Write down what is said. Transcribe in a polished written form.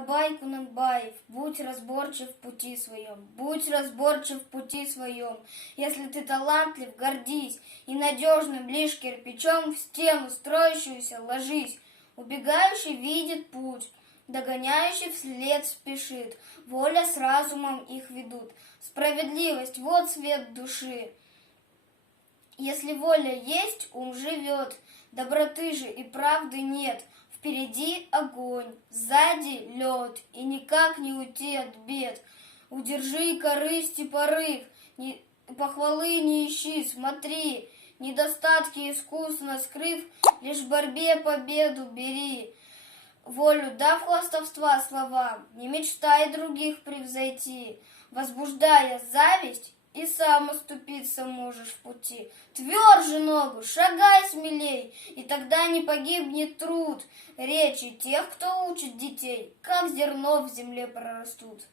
Абай Кунанбаев, будь разборчив в пути своем, будь разборчив в пути своем. Если ты талантлив, гордись, и надежным лишь кирпичом в стену строящуюся ложись. Убегающий видит путь, догоняющий вслед спешит. Воля с разумом их ведут. Справедливость — вот свет души. Если воля есть, ум живет, доброты же и правды нет. Впереди огонь, сзади лед, и никак не уйти от бед. Удержи корысти порыв, похвалы не ищи, смотри, недостатки искусно скрыв, лишь в борьбе победу бери. Волю дав хвастовства словам, не мечтай других превзойти, возбуждая зависть, и сам оступиться можешь в пути. Тверже ногу, шагай смелей, и тогда не погибнет труд. Речи тех, кто учит детей, как зерно в земле прорастут.